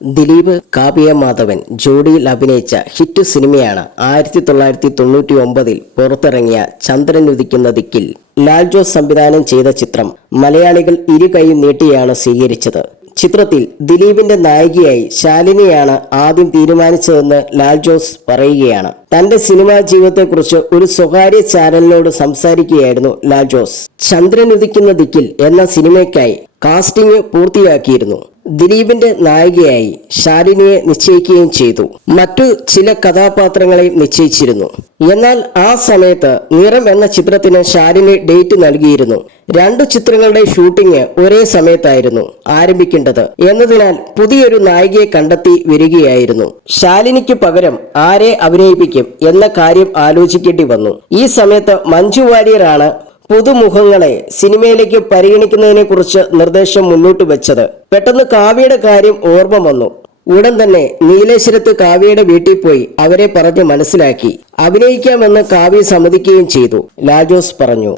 ദിലീപ് കാവ്യ മാധവൻ ജോഡിയിൽ അഭിനയിച്ച ഹിറ്റ് സിനിമയാണ് ആയിരത്തി തൊള്ളായിരത്തി തൊണ്ണൂറ്റി ഒമ്പതിൽ പുറത്തിറങ്ങിയ ചന്ദ്രൻ ഉദിക്കുന്ന ദിക്കിൽ. ലാൽ ജോസ് സംവിധാനം ചെയ്ത ചിത്രം മലയാളികൾ ഇരു കൈയും നീട്ടിയാണ് സ്വീകരിച്ചത്. ചിത്രത്തിൽ ദിലീപിന്റെ നായികയായി ശാലിനിയാണ് ആദ്യം തീരുമാനിച്ചതെന്ന് ലാൽ ജോസ് പറയുകയാണ്. തന്റെ സിനിമാ ജീവിതത്തെക്കുറിച്ച് ഒരു സ്വകാര്യ ചാനലിനോട് സംസാരിക്കുകയായിരുന്നു ലാൽ ജോസ്. ചന്ദ്രൻ ഉദിക്കുന്ന ദിക്കിൽ എന്ന സിനിമയ്ക്കായി കാസ്റ്റിംഗ് പൂർത്തിയാക്കിയിരുന്നു. ദിലീപിന്റെ നായികയായി ശാലിനിയെ നിശ്ചയിക്കുകയും ചെയ്തു. മറ്റു ചില കഥാപാത്രങ്ങളെയും നിശ്ചയിച്ചിരുന്നു. എന്നാൽ ആ സമയത്ത് നിറം എന്ന ചിത്രത്തിന് ശാലിനി ഡേറ്റ് നൽകിയിരുന്നു. രണ്ടു ചിത്രങ്ങളുടെ ഷൂട്ടിംഗ് ഒരേ സമയത്തായിരുന്നു ആരംഭിക്കേണ്ടത് എന്നതിനാൽ പുതിയൊരു നായികയെ കണ്ടെത്തി വരികയായിരുന്നു. ശാലിനിക്ക് പകരം ആരെ അഭിനയിപ്പിക്കും എന്ന കാര്യം ആലോചിക്കേണ്ടി വന്നു. ഈ സമയത്ത് മഞ്ജു വാര്യറാണ് പുതുമുഖങ്ങളെ സിനിമയിലേക്ക് പരിഗണിക്കുന്നതിനെ കുറിച്ച് നിർദ്ദേശം മുന്നോട്ട് വെച്ചത്. പെട്ടെന്ന് കാവ്യയുടെ കാര്യം ഓർമ്മ വന്നു. ഉടൻ തന്നെ നീലേശ്വരത്ത് കാവ്യയുടെ വീട്ടിൽ പോയി അവരെ പറഞ്ഞ് മനസ്സിലാക്കി. അഭിനയിക്കാമെന്ന് കാവ്യ സമ്മതിക്കുകയും ചെയ്തു ലാജോസ് പറഞ്ഞു.